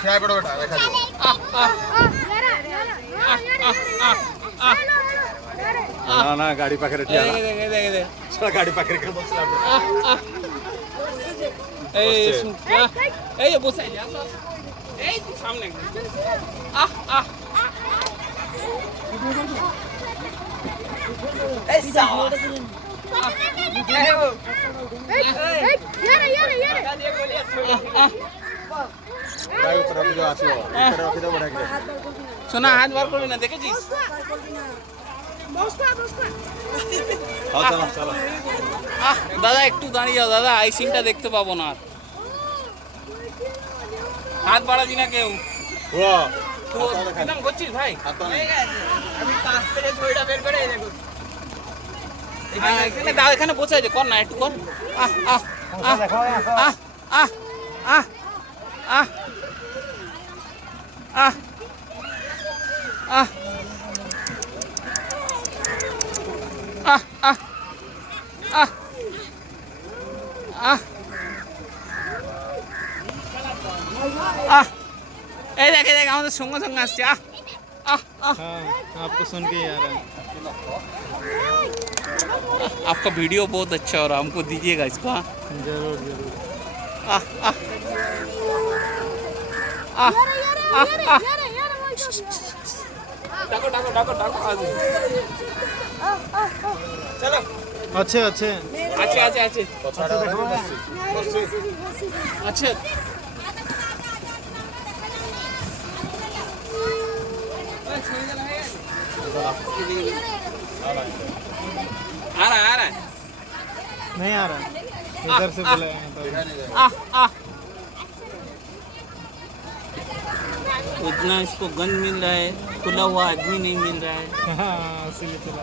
try করো বেটা দেখা যাবে না না গাড়ি পাখরে ঠিয়া না সারা গাড়ি পাখরে কেন বসলাম এই বসে যা এই সামনে এই সাওয়া সোনা হাত বার করবি না দেখেছিস দাদা একটু দাঁড়িয়ে যাও দাদা এই সিনটা দেখতে পাবো না হাত বাড়াবি না কেউ করছিস ভাই এখানে বসে আছে কর না একটু কর এই देख আমাদের সঙ্গে সঙ্গে আসছে आपको सुन के यार आपका वीडियो बहुत अच्छा हो रहा है हमको दीजिएगा इसको जरूर जरूर डाको डाको डाको डाको चलो अच्छे अच्छे अच्छे अच्छे अच्छे अच्छे आ रहा है नहीं आ रहा इधर से बोले उतना इसको गन मिल रहा है खुला हुआ आदमी नहीं मिल रहा है हाँ इसीलिए चला